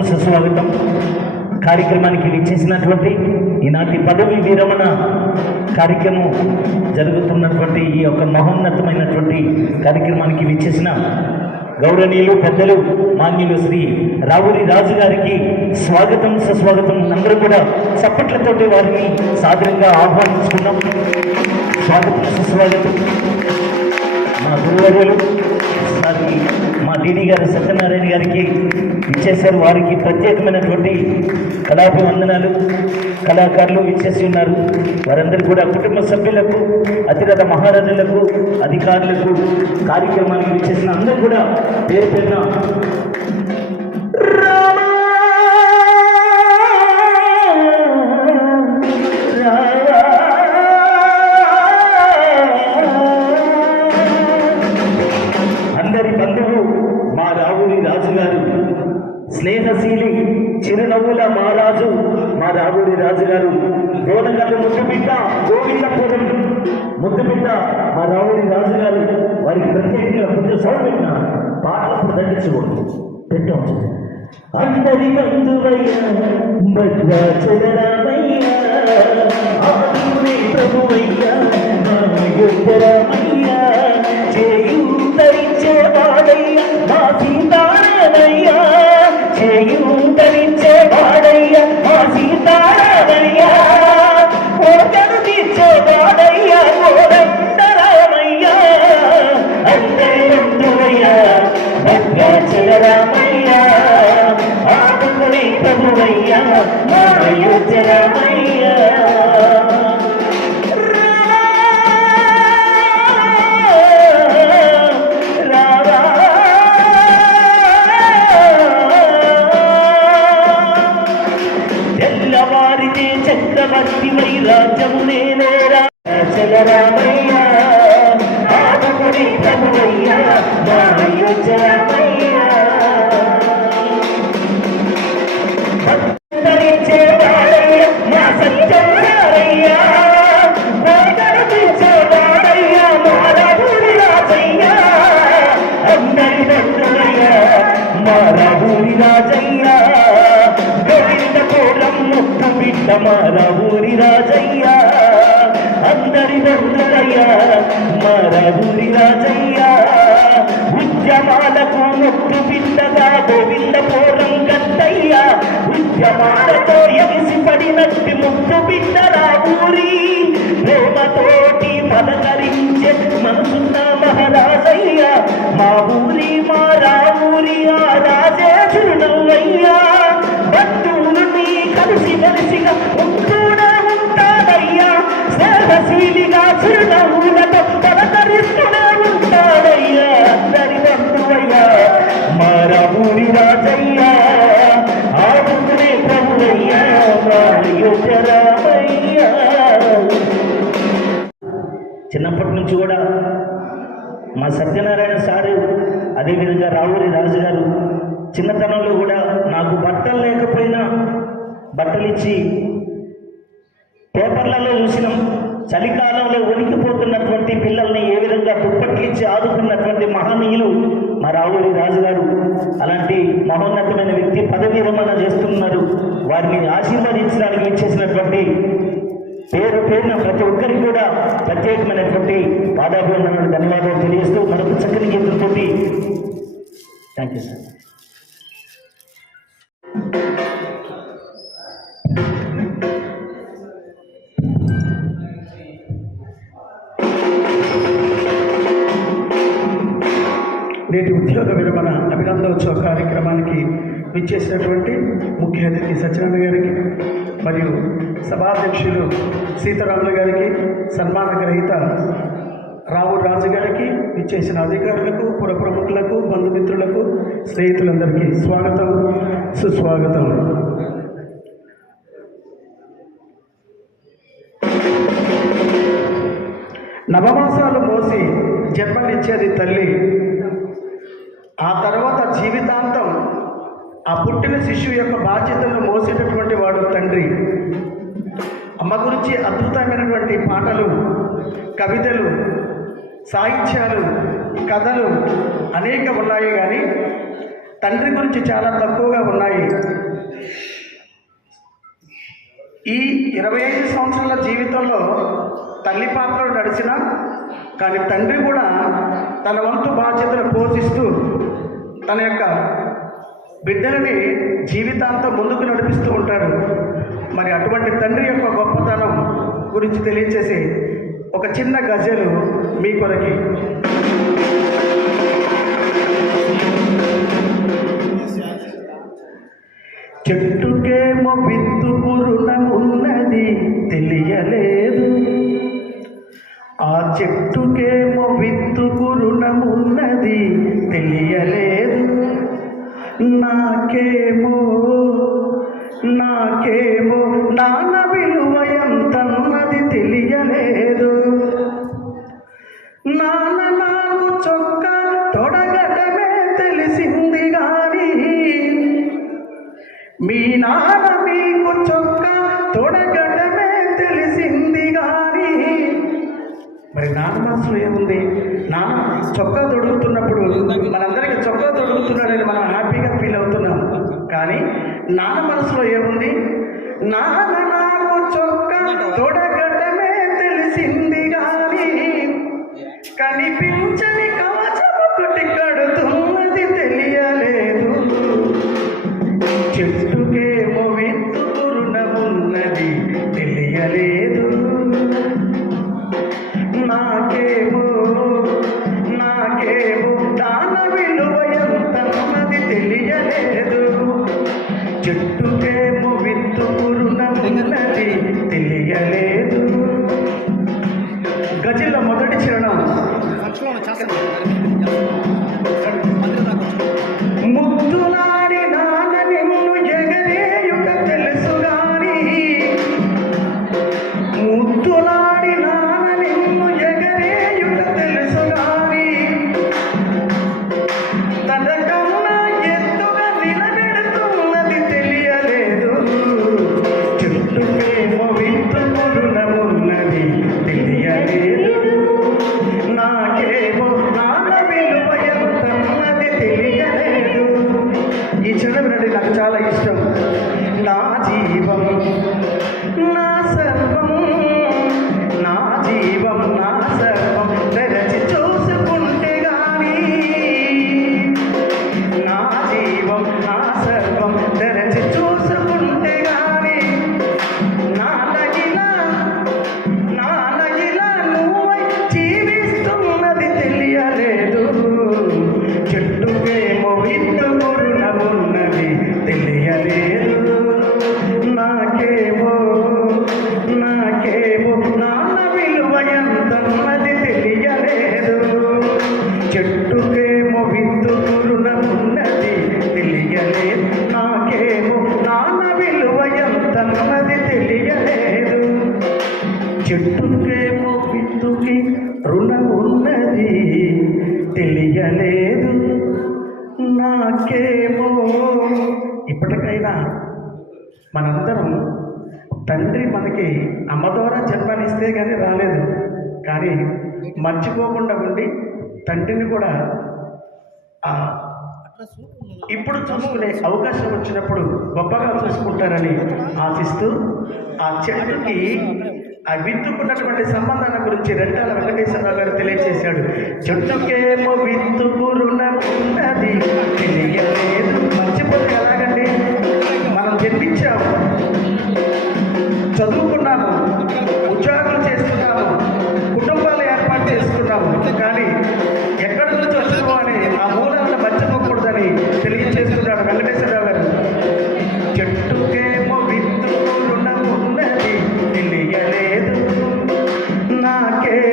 సుస్వాగతం. కార్యక్రమానికి విచ్చేసినటువంటి ఈనాటి పదవి విరమణ కార్యక్రమం జరుగుతున్నటువంటి ఈ యొక్క మహోన్నతమైనటువంటి కార్యక్రమానికి విచ్చేసిన గౌరవనీయులు పెద్దలు మాన్యులు శ్రీ రావురి రాజు గారికి స్వాగతం సుస్వాగతం. అందరూ కూడా చప్పట్లతోటి వారిని సాదరంగా ఆహ్వానించుకున్నాం. స్వాగతం సుస్వాగతం. మా గురువర్యులు సారి డీడీ గారు సత్యనారాయణ గారికి ఇచ్చేశారు. వారికి ప్రత్యేకమైనటువంటి కళాభివందనాలు కళాకారులు ఇచ్చేసి ఉన్నారు. వారందరూ కూడా కుటుంబ సభ్యులకు అతిరథ మహారాజులకు అధికారులకు కార్యక్రమానికి ఇచ్చేసిన అందరూ కూడా పేరు పేరున వారికి ప్రత్యేకంగా కొంచెం సౌండ్ పెట్టిన పాటలు దండించకూడదు పెట్టాం అందరి భక్తి వై రాజ్యము నేనేరా చలరామయ్య చిరునవ్వులతో పలకరిస్తూనే ఉంటాడయ్యా. అందరి బంధువయ్యా మా రావురి రాజయ్యా ఆడుకునే ప్రభువయ్యా. మా చిన్నప్పటి నుంచి కూడా మా సత్యనారాయణ సారు అదేవిధంగా రావురి రాజు గారు చిన్నతనంలో కూడా నాకు బట్టలు లేకపోయినా బట్టలు ఇచ్చి పేపర్లలో చూసినాం. చలికాలంలో వణికిపోతున్నటువంటి పిల్లల్ని ఏ విధంగా దుప్పట్లిచ్చి ఆదుకున్నటువంటి మహనీయులు మా రావురి రాజు గారు అలాంటి మహోన్నతమైన వ్యక్తి పదవి విరమణ చేస్తున్నారు. వారిని ఆశీర్వదించడానికి ఇచ్చేసినటువంటి పేరు పేరున ప్రతి ఒక్కరికి కూడా ప్రత్యేకమైనటువంటి పాదాభివందనలు ధన్యవాదాలు తెలియజేస్తూ మరొక చక్కని గీతంతో థ్యాంక్ యూ సార్ ఉద్యోగ విరమణ అభినందోత్సవ కార్యక్రమానికి విచ్చేసినటువంటి ముఖ్య అతిథి సత్యనారాయణ గారికి మరియు సభాధ్యక్షులు సీతారాములు గారికి సన్మాన గ్రహీత రావు రాజు గారికి విచ్చేసిన అధికారులకు పుర ప్రముఖులకు బంధుమిత్రులకు స్నేహితులందరికీ స్వాగతం సుస్వాగతం. నవమాసాలు మోసి జన్మనిచ్చేది తల్లి. ఆ పుట్టిన శిశువు యొక్క బాధ్యతలను మోసేటటువంటి వాడు తండ్రి. అమ్మ గురించి అద్భుతమైనటువంటి పాటలు కవితలు సాహిత్యాలు కథలు అనేక ఉన్నాయి కానీ తండ్రి గురించి చాలా తక్కువగా ఉన్నాయి. ఈ ఇరవై ఐదు సంవత్సరాల జీవితంలో తల్లి పాత్రలు నడిచిన కానీ తండ్రి కూడా తన వంతు బాధ్యతను పోషిస్తూ తన యొక్క బిడ్డలని జీవితాంతం ముందుకు నడిపిస్తూ ఉంటాడు మరి అటువంటి తండ్రి యొక్క గొప్పతనం గురించి తెలియచేసి ఒక చిన్న గజలు మీ కొరకి. చెట్టుకేమో విత్తు ఉన్నది తెలియలేదు. ఆ చెట్టుకేమో విత్తు ఉన్నది తెలియలేదు. నాకేమో నాకేమో నాన్న విలువ ఎంతన్నది తెలియలేదు. నాన్న నాకు చొక్క తొడగటమే తెలిసింది గాని మీ నాన్న మీకు చొక్క తొడగటమే తెలిసింది మరి నాన్న మనసులో ఏముంది? నాన్న చొక్కా తొడుగుతున్నప్పుడు మనందరికీ చొక్కా తొడుగుతున్నాడని మనం హ్యాపీగా ఫీల్ అవుతున్నాం. కానీ నాన్న మనసులో ఏముంది? నాన్న నాకు చొక్కా తొడగటమే తెలిసింది కానీ కానీ చెట్టుకేమో తండ్రి అమ్మ ద్వారా జన్మనిస్తే కానీ రాలేదు. కానీ మర్చిపోకుండా ఉండి తండ్రిని కూడా ఇప్పుడు చూసుకునే అవకాశం వచ్చినప్పుడు గొప్పగా చూసుకుంటారని ఆశిస్తూ ఆ చెట్టుకి ఆ విత్తుకున్నటువంటి సంబంధాల గురించి రెండాల వెంకటేశ్వరరావు గారు తెలియజేశాడు చెట్టుకేమో విత్తుకు రుణం ఉన్నది తెలియలేదు మర్చిపోతే ఎలాగ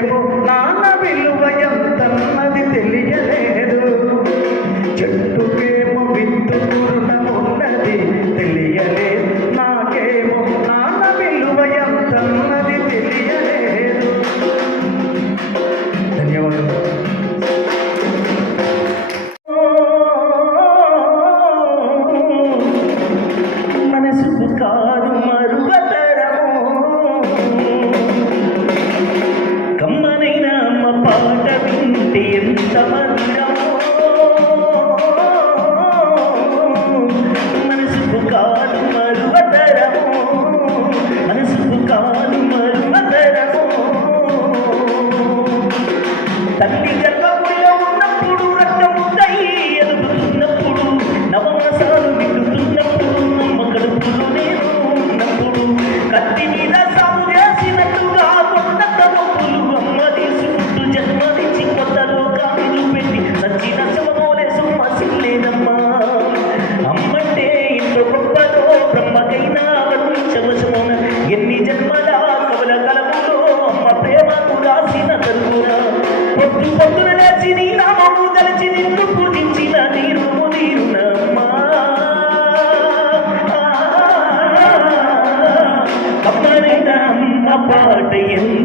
నాకేమో నాన్న విలువ ఎంతన్నది తెలియలేదు. చెట్టు என்று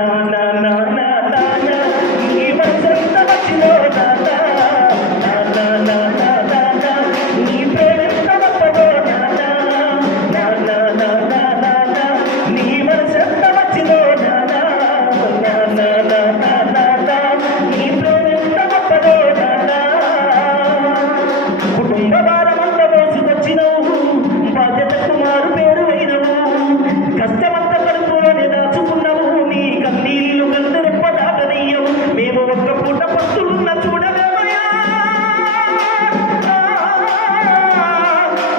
and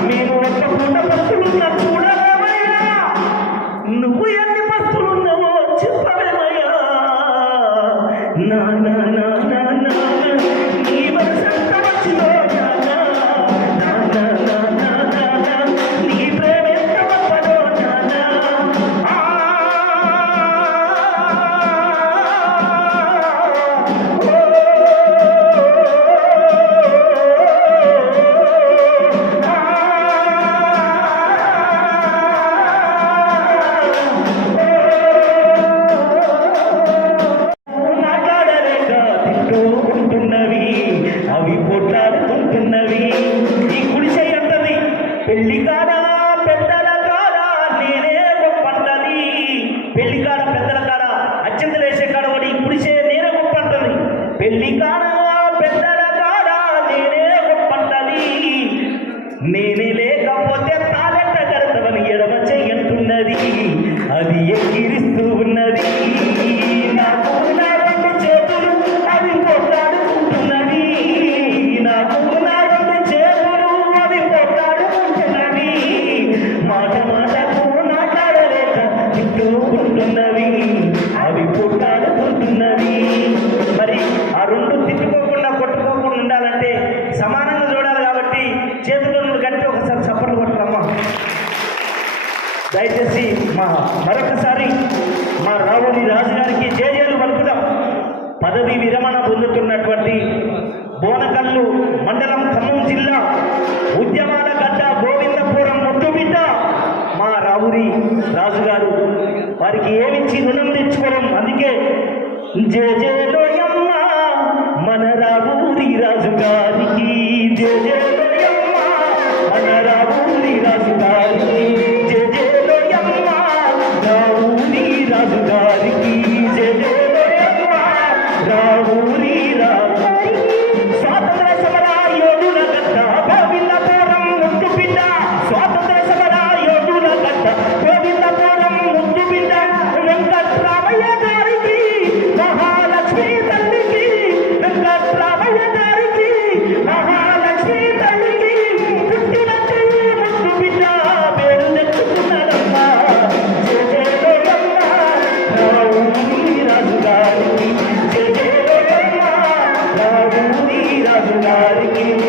నేను ఒక్క పూట పస్తులున్నా నువ్వు ఎన్ని పస్తులున్నావో చెప్పలేమయ్యా. నాన్న పోతుంటున్నవి అవి పొట్లాడుకుంటున్నవి. ఈ గుడిసె ఎంతది పెళ్ళి కాదా తిట్టుకున్నవి అవి కొట్టాడుకుంటున్నవి మరి ఆ రెండు తిట్టుకోకుండా కొట్టుకోకుండా ఉండాలంటే సమానంగా చూడాలి కాబట్టి చేతిలో నుండి గట్టి ఒకసారి చప్పట్లు కొట్టుకోమ్మా. దయచేసి మా మరొకసారి మా రావుని రాజుగారికి జేజేలు పలుకుదాం. పదవి విరమణ పొందుతున్నటువంటి బోనకల్లు మండలం ఖమ్మం జిల్లా ఉద్యమాల గడ్డ గోవిందపురం ముట్టుబిడ్డ మా రావురి రాజుగారు వారికి ఏమిచ్చి రుణం తెచ్చుకోవడం? అందుకే జే జే మన రాజు గారికి జే జే లోయమ్మ మన मोदी राजदार की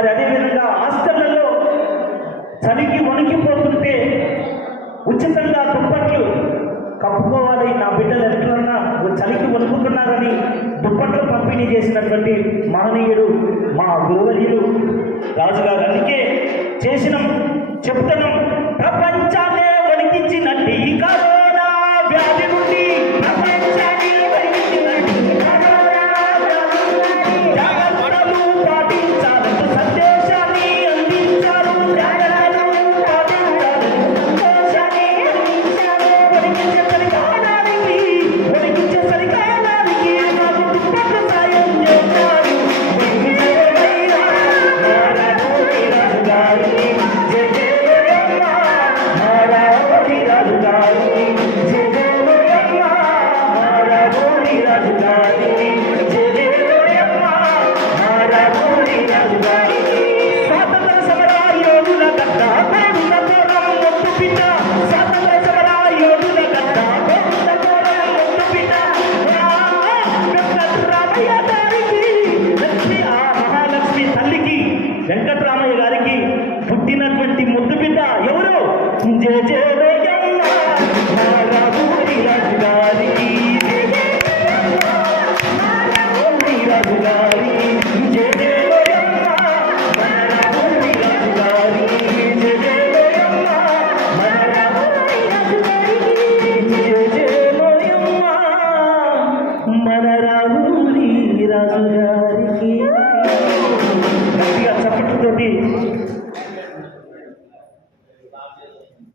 మరి అదేవిధంగా హాస్పిటల్లో చలికి వణికిపోతుంటే ఉచితంగా దుప్పట్లు కప్పుకోవాలి. నా బిడ్డలు ఎట్లన్నా చలికి వణుకుతున్నారని దుప్పట్లు పంపిణీ చేసినటువంటి మహనీయుడు మా గురువర్యులు రాజుగారు. అందుకే చేసిన చెప్తున్నాం ప్రపంచాన్ని